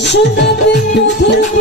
শোনাবে মধুর